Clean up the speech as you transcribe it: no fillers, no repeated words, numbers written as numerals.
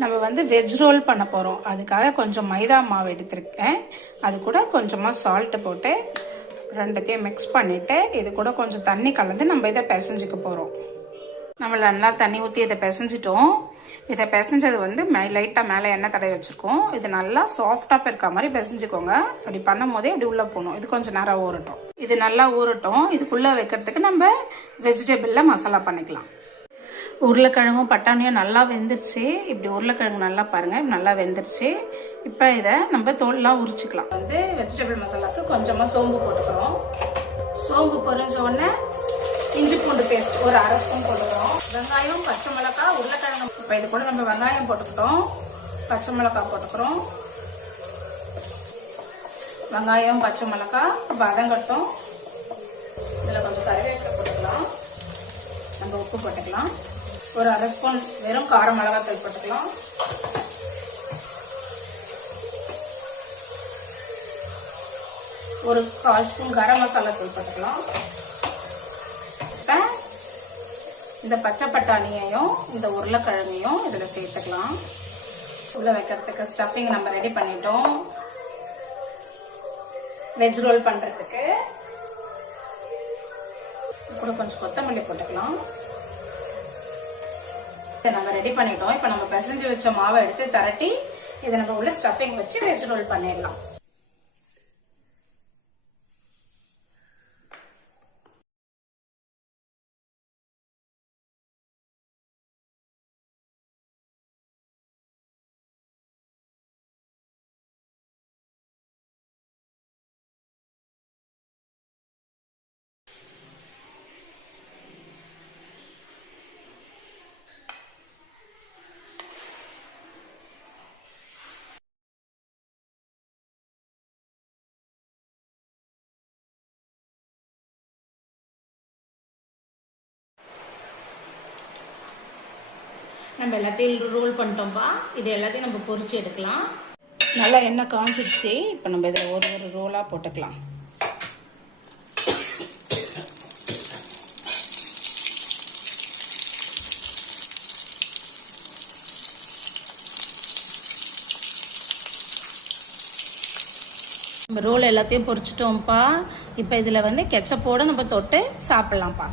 நம்ம வந்து veg role பண்ண போகிறோம். அதுக்காக கொஞ்சம் மைதா மாவு எடுத்திருக்கேன். அது கூட கொஞ்சமாக சால்ட்டு போட்டு ரெண்டுத்தையும் மிக்ஸ் பண்ணிவிட்டு இது கூட கொஞ்சம் தண்ணி கலந்து நம்ம இதை பிசைஞ்சிக்க போகிறோம். நம்ம நல்லா தண்ணி ஊற்றி இதை பிசைஞ்சிட்டோம். இதை பிசைஞ்சது வந்து லைட்டாக மேலே எண்ணெய் தடவி வச்சுருக்கோம். இது நல்லா சாஃப்டாக இருக்க மாதிரி பிசைஞ்சிக்கோங்க. அப்படி பண்ணும் போதே இப்படி உள்ளே போகணும். இது கொஞ்சம் நேரம் ஊறட்டும். இது நல்லா ஊறட்டும். இதுக்குள்ளே வைக்கிறதுக்கு நம்ம வெஜிடபிளில் மசாலா பண்ணிக்கலாம். உருளைக்கிழங்கும் பட்டாணியும் நல்லா வெந்துருச்சு. இப்படி உருளைக்கிழங்கு நல்லா பாருங்கள், நல்லா வெந்துருச்சு. இப்போ இதை நம்ம தோல்லாம் உரிச்சுக்கலாம். வந்து வெஜிடபிள் மசாலாவுக்கு கொஞ்சமாக சோம்பு போட்டுக்கிறோம். சோம்பு பொரிஞ்ச உடனே இஞ்சி பூண்டு பேஸ்ட் ஒரு அரை ஸ்பூன் போட்டுக்கிறோம். வெங்காயம், பச்சை மிளகாய், உருளைக்கிழங்கு. இப்போ இது கூட நம்ம வெங்காயம் போட்டுக்கிட்டோம், பச்சை மிளகாய் போட்டுக்கிறோம். வெங்காயம் பச்சை மிளகாய் வதங்கட்டும். இதில் கொஞ்சம் கறிவேப்பிலை போட்டுக்கலாம். நம்ம உப்பு போட்டுக்கலாம். ஒரு அரை ஸ்பூன் வெறும் கார மிளகாய் போட்டுக்கலாம். ஒரு 1/4 ஸ்பூன் கரம் மசாலா தூள் போட்டுக்கலாம். இப்போ இந்த பச்சை பட்டாணியையும் இந்த உருளைக்கிழங்கையும் இதில் சேர்த்துக்கலாம். உள்ள வைக்கிறதுக்கு ஸ்டஃபிங் நம்ம ரெடி பண்ணிட்டோம். வெஜ் ரோல் பண்ணுறதுக்கு கூட கொஞ்சம் கொத்தமல்லி போட்டுக்கலாம். இதை நம்ம ரெடி பண்ணிட்டோம். இப்போ நம்ம பிசைஞ்சு வச்ச மாவை எடுத்து திரட்டி இதை நம்ம உள்ள ஸ்டஃபிங் வச்சு வெஜ் ரோல் பண்ணிடலாம். நம்ம எல்லாத்தையும் ரோல் பண்ணிட்டோம்பா. இது எல்லாத்தையும் நம்ம பொரிச்சு எடுக்கலாம். நல்லா எண்ணெய் காஞ்சிடுச்சு. இப்போ நம்ம இதில் ஒரு ஒரு ரோலாக போட்டுக்கலாம். நம்ம ரோல் எல்லாத்தையும் பொரிச்சிட்டோம்ப்பா. இப்போ இதில் வந்து கெச்சப்போட நம்ம தொட்டு சாப்பிட்லாம்ப்பா.